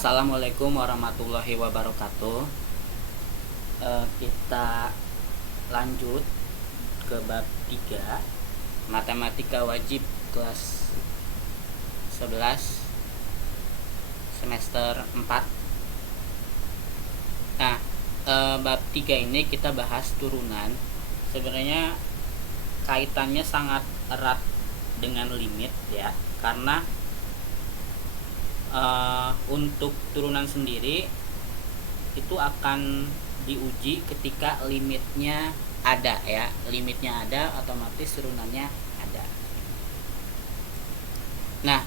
Assalamualaikum warahmatullahi wabarakatuh. Kita lanjut ke bab 3 Matematika Wajib kelas 11 semester 4. Nah, bab 3 ini kita bahas turunan. Sebenarnya kaitannya sangat erat dengan limit ya, karena untuk turunan sendiri itu akan diuji ketika limitnya ada ya. Limitnya ada, otomatis turunannya ada. Nah,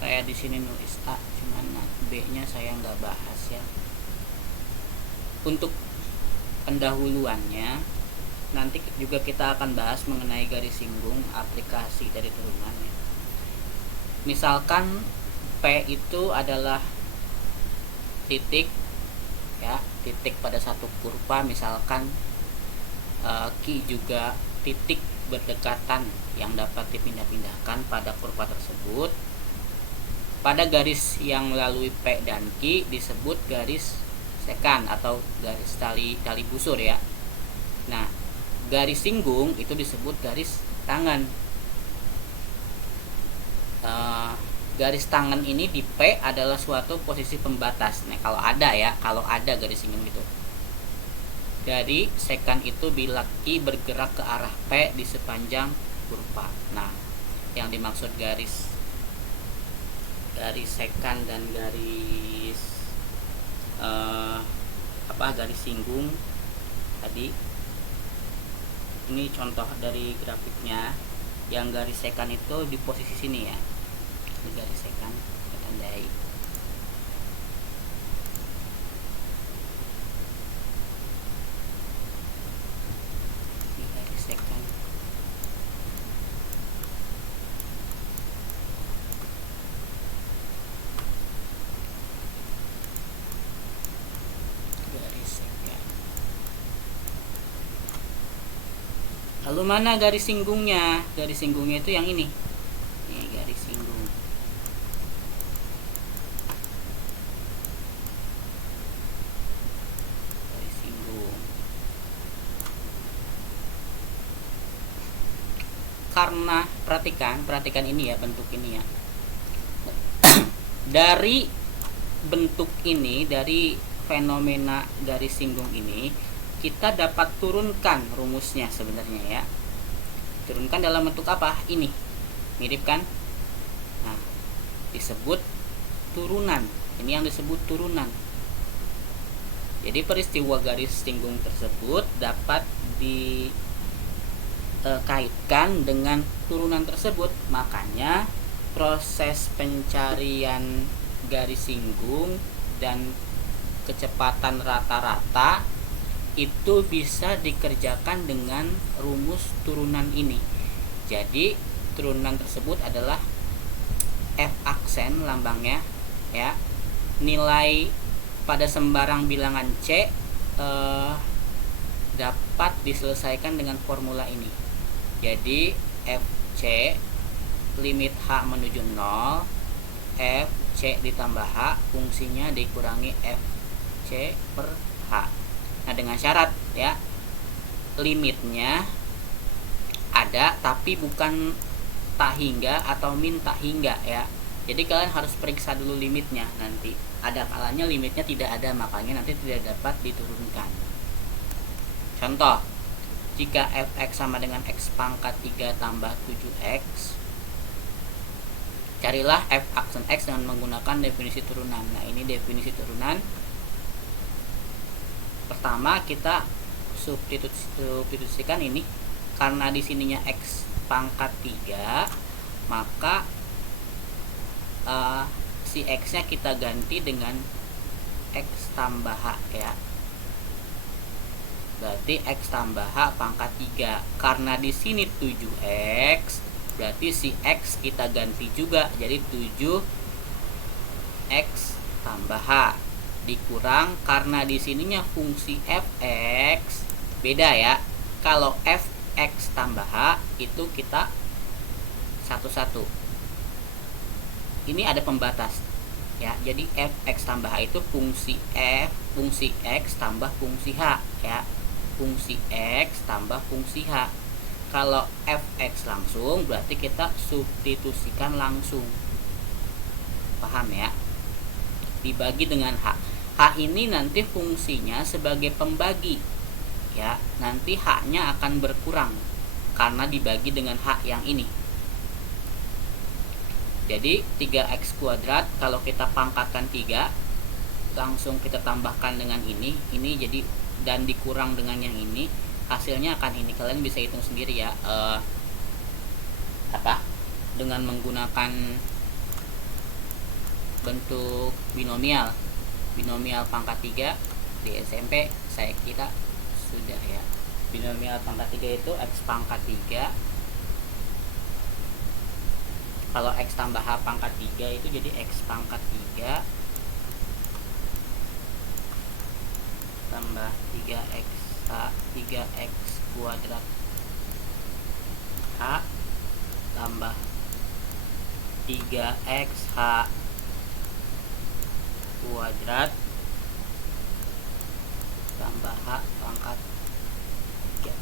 saya di sini nulis A, cuman B-nya saya nggak bahas ya. Untuk pendahuluannya nanti juga kita akan bahas mengenai garis singgung, aplikasi dari turunan ya. Misalkan P itu adalah titik ya, titik pada satu kurva. Misalkan Q juga titik berdekatan yang dapat dipindah-pindahkan pada kurva tersebut. Pada garis yang melalui P dan Q disebut garis sekan atau garis tali busur ya. Nah, garis singgung itu disebut garis tangan. Garis tangan ini di P adalah suatu posisi pembatas. Nah, kalau ada garis singgung gitu. Dari sekan itu bila Q bergerak ke arah P di sepanjang kurva. Nah, yang dimaksud garis sekan dan garis garis singgung tadi. Ini contoh dari grafiknya. Yang garis sekan itu di posisi sini ya. Di garis sekan kita tandai. Di garis sekan. Garis sekan. Lalu mana garis singgungnya? Garis singgungnya itu yang ini. Ini garis singgung. Garis singgung. Karena perhatikan ini ya, bentuk ini ya. Dari bentuk ini, dari fenomena garis singgung ini, kita dapat turunkan rumusnya sebenarnya ya. Turunkan dalam bentuk apa? Ini. Mirip kan? Nah, disebut turunan. Ini yang disebut turunan. Jadi peristiwa garis singgung tersebut dapat dikaitkan dengan turunan tersebut. Makanya proses pencarian garis singgung dan kecepatan rata-rata itu bisa dikerjakan dengan rumus turunan ini. Jadi turunan tersebut adalah F aksen lambangnya ya. Nilai pada sembarang bilangan C dapat diselesaikan dengan formula ini. Jadi FC limit H menuju 0, FC ditambah H fungsinya dikurangi FC per H. Nah, dengan syarat ya, limitnya ada tapi bukan tak hingga atau min tak hingga ya. Jadi kalian harus periksa dulu limitnya. Nanti ada kalanya limitnya tidak ada, makanya nanti tidak dapat diturunkan. Contoh, jika fx sama dengan x pangkat 3 tambah 7x, carilah f aksen x dengan menggunakan definisi turunan. Nah, ini definisi turunan. Pertama kita substitusikan ini, karena di sininya x pangkat 3, maka si x nya kita ganti dengan x tambah h ya. Berarti x tambah h pangkat 3. Karena di sini 7x, berarti si x kita ganti juga jadi 7x tambah h dikurang, karena di sininya fungsi fx beda ya. Kalau fx tambah h itu kita satu-satu. ini ada pembatas ya. Jadi fx tambah h itu fungsi x tambah fungsi h ya. Fungsi x tambah fungsi h. Kalau fx langsung berarti kita substitusikan langsung. Paham ya? Dibagi dengan h. H ini nanti fungsinya sebagai pembagi ya. Nanti h-nya akan berkurang karena dibagi dengan h yang ini. Jadi 3x kuadrat kalau kita pangkatkan 3, langsung kita tambahkan dengan ini jadi, dan dikurang dengan yang ini, hasilnya akan ini. Kalian bisa hitung sendiri ya, dengan menggunakan bentuk binomial pangkat 3 di SMP saya kira sudah ya. Binomial pangkat 3 itu x pangkat 3, kalau x tambah h pangkat 3 itu jadi x pangkat 3 tambah 3x kuadrat h tambah 3x h kuadrat tambah h pangkat 3.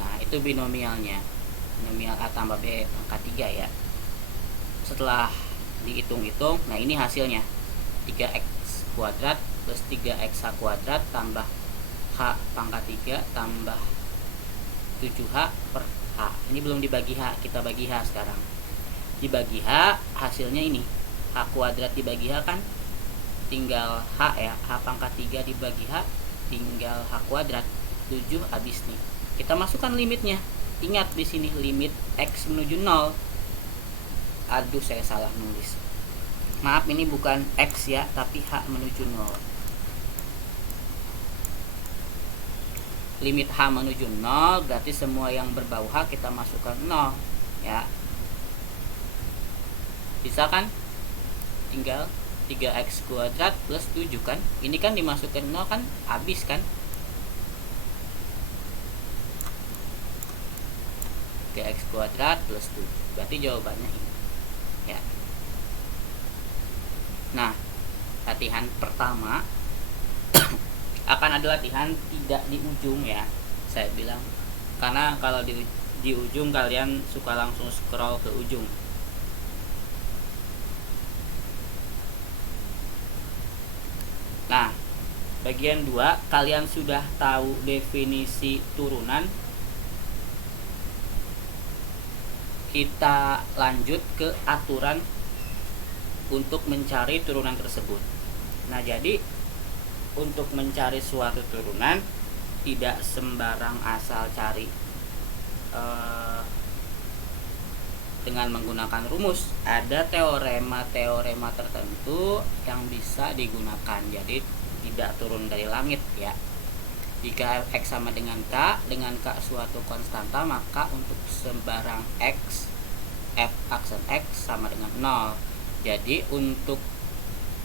Nah, itu binomialnya. Binomial a tambah b pangkat 3 ya. Setelah dihitung-hitung, nah ini hasilnya 3x kuadrat plus 3x h kuadrat tambah h pangkat 3 tambah 7h per h. Ini belum dibagi h, kita bagi h sekarang. Dibagi h, hasilnya ini h kuadrat dibagi h kan tinggal h ya. H pangkat 3 dibagi h tinggal h kuadrat. 7 habis nih. Kita masukkan limitnya. Ingat di sini limit x menuju 0. Aduh, saya salah nulis. Maaf, ini bukan x ya, tapi h menuju 0. Limit h menuju 0 berarti semua yang berbau h kita masukkan 0 ya. Bisa kan? Tinggal 3x kuadrat plus 7 kan. Ini kan dimasukkan 0 kan habis kan. 3x kuadrat plus 7. Berarti jawabannya ini ya. Nah, latihan pertama akan ada latihan tidak di ujung ya, saya bilang, karena kalau di ujung kalian suka langsung scroll ke ujung. Nah, bagian 2 kalian sudah tahu definisi turunan. Kita lanjut ke aturan untuk mencari turunan tersebut. Nah, jadi untuk mencari suatu turunan tidak sembarang asal cari dengan menggunakan rumus. Ada teorema tertentu yang bisa digunakan. Jadi tidak turun dari langit ya. Jika fx sama dengan k suatu konstanta, maka untuk sembarang x f aksen x sama dengan 0. Jadi untuk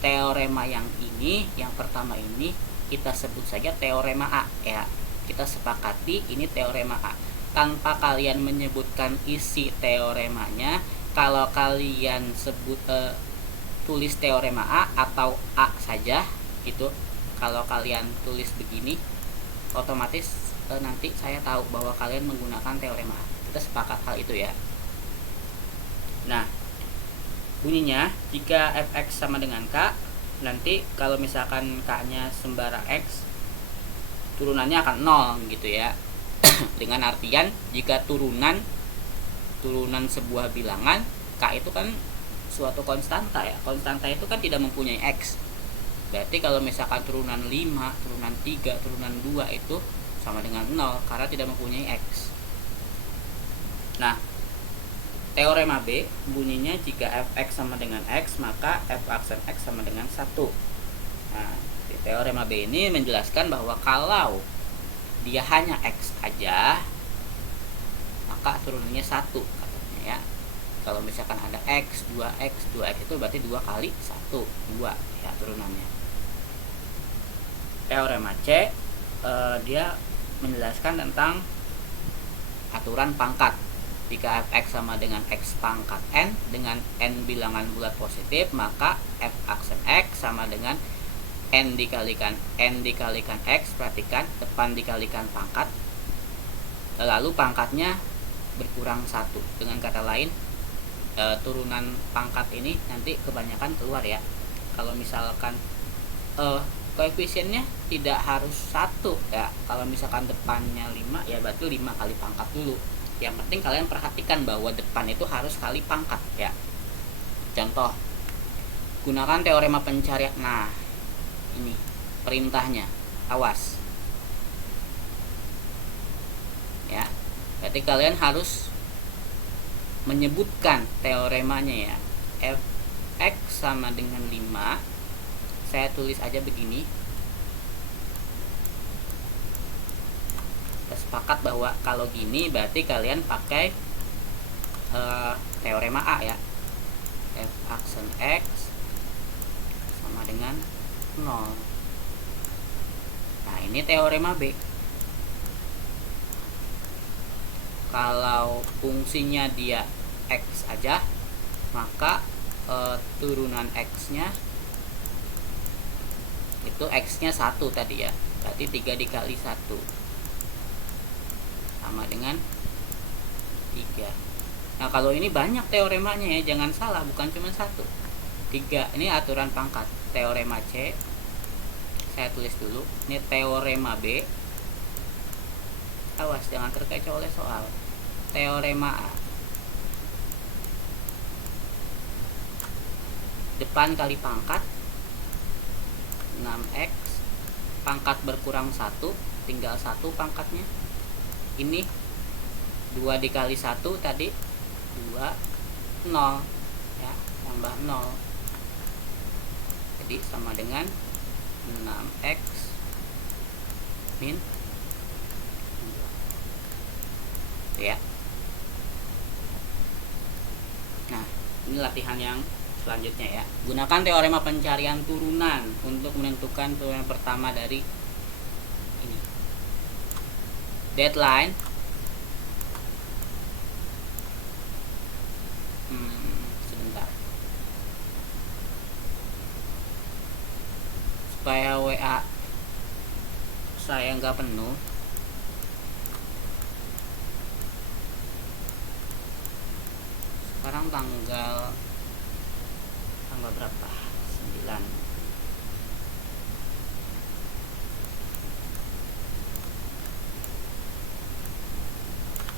teorema yang ini, yang pertama ini kita sebut saja teorema A ya. Kita sepakati ini teorema A. Tanpa kalian menyebutkan isi teoremanya, kalau kalian sebut tulis teorema A atau A saja gitu. Kalau kalian tulis begini, otomatis nanti saya tahu bahwa kalian menggunakan teorema A. Kita sepakat hal itu ya. Nah, bunyinya jika fx sama dengan k, nanti kalau misalkan k-nya sembarang x, turunannya akan 0 gitu ya. Dengan artian jika turunan sebuah bilangan, k itu kan suatu konstanta ya. Konstanta itu kan tidak mempunyai x. Berarti kalau misalkan turunan 5, turunan 3, turunan 2 itu sama dengan 0 karena tidak mempunyai x. Nah, teorema B bunyinya jika fx sama dengan x, maka f aksen x sama dengan 1. Nah, di teorema B ini menjelaskan bahwa kalau dia hanya x aja, maka turunannya 1 katanya ya. Kalau misalkan ada x, 2x itu berarti 2 kali 1, 2 ya turunannya. Teorema C dia menjelaskan tentang aturan pangkat. Jika fx sama dengan x pangkat n dengan n bilangan bulat positif, maka f aksen x sama dengan n dikalikan x. Perhatikan depan dikalikan pangkat, lalu pangkatnya berkurang 1. Dengan kata lain, turunan pangkat ini nanti kebanyakan keluar ya. Kalau misalkan koefisiennya tidak harus 1 ya. Kalau misalkan depannya 5 ya berarti 5 kali pangkat dulu. Yang penting kalian perhatikan bahwa depan itu harus kali pangkat ya. Contoh, gunakan teorema pencarian. Nah, ini perintahnya, awas ya. Berarti kalian harus menyebutkan teoremanya ya. Fx sama dengan 5. Saya tulis aja begini. Kita sepakat bahwa kalau gini berarti kalian pakai teorema A ya. F aksen x sama dengan 0. Nah, ini teorema B. Kalau fungsinya dia x aja, maka turunan x-nya itu x-nya 1 tadi ya. Berarti 3 dikali 1 sama dengan 3. Nah, kalau ini banyak teoremanya ya, jangan salah, bukan cuma 1. 3 ini aturan pangkat. Teorema C saya tulis dulu. Ini teorema B. Awas jangan terkecoh oleh soal. Teorema A, depan kali pangkat 6x, pangkat berkurang 1, tinggal 1 pangkatnya. Ini 2 dikali 1 tadi 2, 0 ya, tambah 0. Jadi sama dengan 6x min 2 ya. Nah, ini latihan yang selanjutnya ya. Gunakan teorema pencarian turunan untuk menentukan turunan pertama dari ini. Deadline sebentar. Supaya WA saya nggak penuh, sekarang tanggal berapa? 9.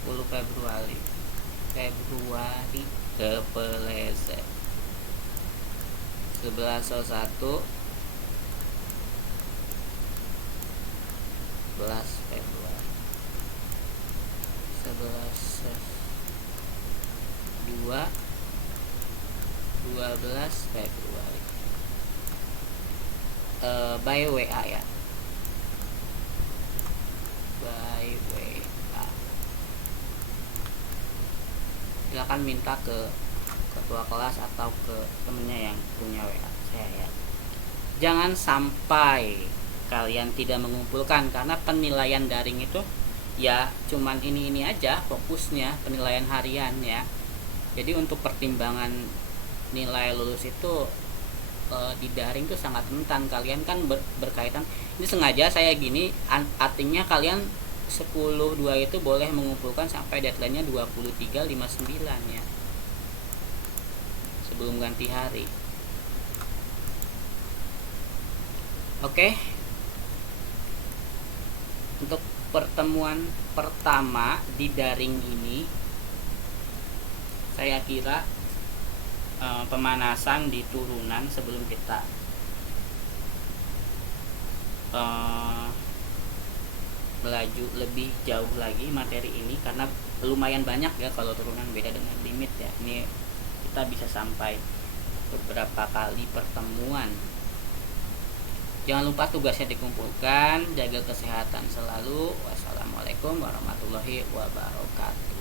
10 Februari kepeleset 11.01 11 Februari 11.2 12 Februari by WA ya, by WA. Silakan minta ke ketua kelas atau ke temennya yang punya WA saya ya. Jangan sampai kalian tidak mengumpulkan, karena penilaian daring itu ya cuman ini aja fokusnya, penilaian harian ya. Jadi untuk pertimbangan nilai lulus itu di daring itu sangat rentan. Kalian kan berkaitan, ini sengaja saya gini, artinya kalian 10.2 itu boleh mengumpulkan sampai deadline-nya 23.59 ya, sebelum ganti hari. Oke. Untuk pertemuan pertama di daring ini saya kira pemanasan di turunan sebelum kita melaju lebih jauh lagi materi ini, karena lumayan banyak ya kalau turunan, beda dengan limit ya. Ini kita bisa sampai beberapa kali pertemuan. Jangan lupa tugasnya dikumpulkan, jaga kesehatan selalu. Wassalamualaikum warahmatullahi wabarakatuh.